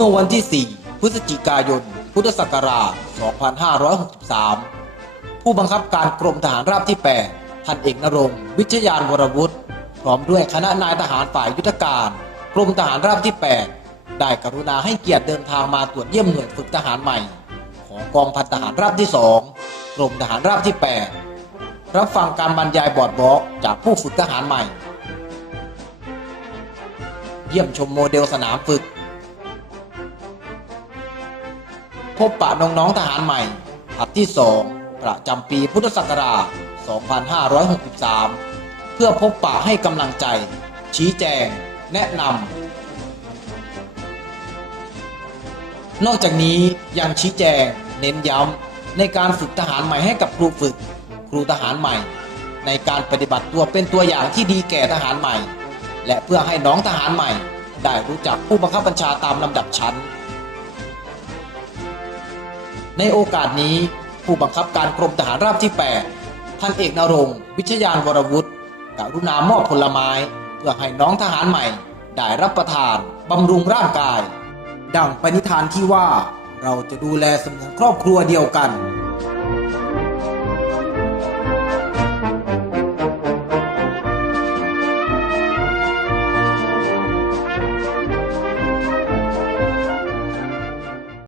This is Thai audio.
มื่อวันที่ 4 พฤศจิกายน พุทธศักราช 2563 ผู้บังคับการกรมทหารราบที่ 8 พันเอกนรงค์วิชยานวรวุฒิพร้อมด้วยคณะนายทหารฝ่ายยุทธการ กรมทหารราบที่ 8 ได้กรุณาให้เกียรติเดินทางมาตรวจเยี่ยมหน่วยฝึกทหารใหม่ ของกองพันทหารราบที่ 2 กรมทหารราบที่ 8 รับฟังการบรรยายบอร์ดบล็อกจากผู้ฝึกทหารใหม่ เยี่ยมชมโมเดลสนามฝึก พบปะน้องๆทหารใหม่ผัดที่ 2 ประจำปีพุทธศักราช 2563 เพื่อพบปะให้กำลังใจ ชี้แจง แนะนำ นอกจากนี้ยังชี้แจง เน้นย้ำในการฝึกทหารใหม่ให้กับครูฝึก ครูทหารใหม่ ในการปฏิบัติตัวเป็นตัวอย่างที่ดีแก่ทหารใหม่ และเพื่อให้น้องทหารใหม่ ได้รู้จักผู้บังคับบัญชาตามลำดับชั้น ในโอกาสนี้ผู้บังคับการกรมทหารราบที่ 8 ท่านเอกนรงค์วิชยานวรวุฒิกรุณามอบผลไม้ เพื่อให้น้องทหารใหม่ ได้รับประทานบำรุงร่างกาย ดังปณิธานที่ว่าเราจะดูแลเสมือนครอบครัวเดียวกัน